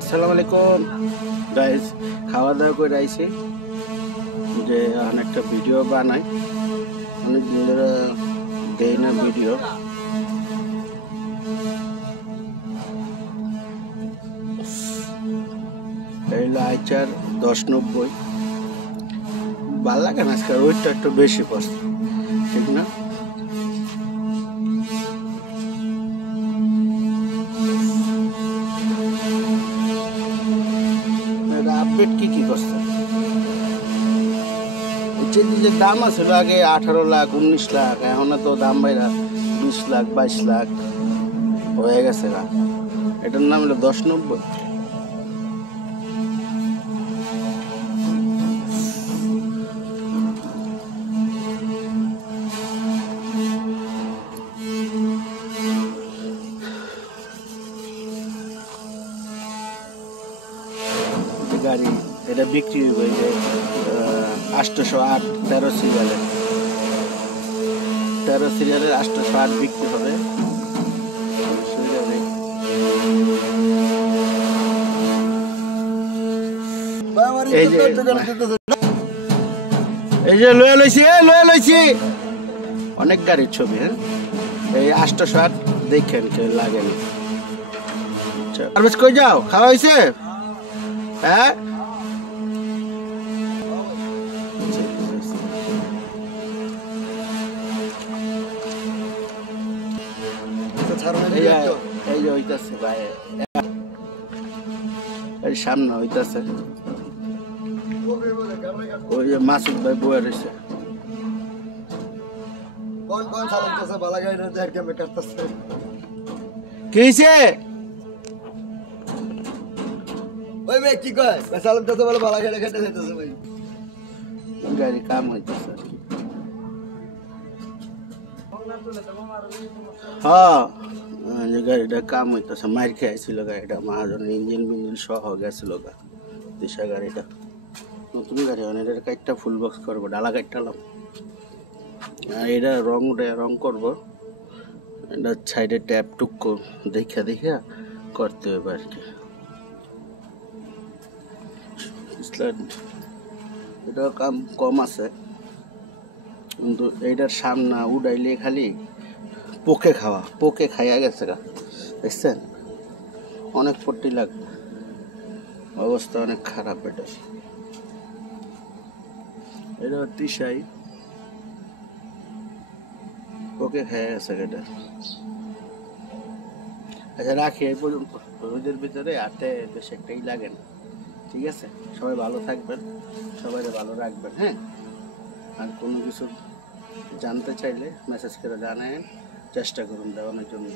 আসসালামু আলাইকুম গাইস, খাওয়া দাওয়া করে আইছি যে অনেকটা ভিডিও বানাই, অনেক দিন ধরে দেই না ভিডিও। এইগুলো আইচার 1090 ভাল লাগে না, আজকে ওইটা একটু বেশি পড়ছে, ঠিক না? আপডেট কি করছে? যে দাম আছিল আগে 18 লাখ 19 লাখ, এখন তো দাম বাইরা 20 লাখ 22 লাখ হয়ে গেছে না। এটার নাম হলো 1090। গাড়ি এটা বিক্রি হয়ে যায় 808 13 সিরিয়ালের 808 বিক্রি হবে। এই যে লয়ে লইছি অনেক গাড়ির ছবি। হ্যাঁ, এই 808 দেখেন কে লাগে না। আচ্ছা, কই যাও? খাওয়া হয়েছে? হ্যাঁ, এই যে হইতাছে ভাই, এই সামনে হইতাছে, ওই যে মাসুদ ভাই বয়ে রয়েছে। কি হয়েছে? ওই ভাই কি কয় সালাম তো বলে বালা গাড়ি খেতে যাইতেছে ভাই, গাড়ি কাম হইতেছে। হ্যাঁ, যে গাড়িটা কাম হইতেছে, মার খেয়ে আইছিল গাড়িটা, মহাজনের ইঞ্জিন মিঞ্জিন সহ গেছিল গা। দিশা গাড়িটা নতুন গাড়ি, মানে এটার কাইটটা ফুল বক্স করবো, ডালা কাটটালাম, আর এটা রং করবো। এটা সাইডে ট্যাপ টুক দেখা করতে হবে আর কি। এটা কাম কম আছে, কিন্তু এইটার সামনা উড়াইলে খালি পোকে খাইয়া গেছে গা, দেখছেন? অনেক পট্টি লাগবে, অবস্থা অনেক খারাপ। এটা তিসাই পোকে খাইয়া গেছে এটা। আচ্ছা, রাখি এই পর্যন্ত। রোদের ভিতরে হাতে বেশ একটাই লাগে না। ঠিক আছে, সবাই ভালো থাকবেন, সবাই ভালো রাখবেন। হ্যাঁ, আর কোনো কিছু জানতে চাইলে মেসেজ করে জানাবেন, চেষ্টা করুন দেওয়ানোর জন্য।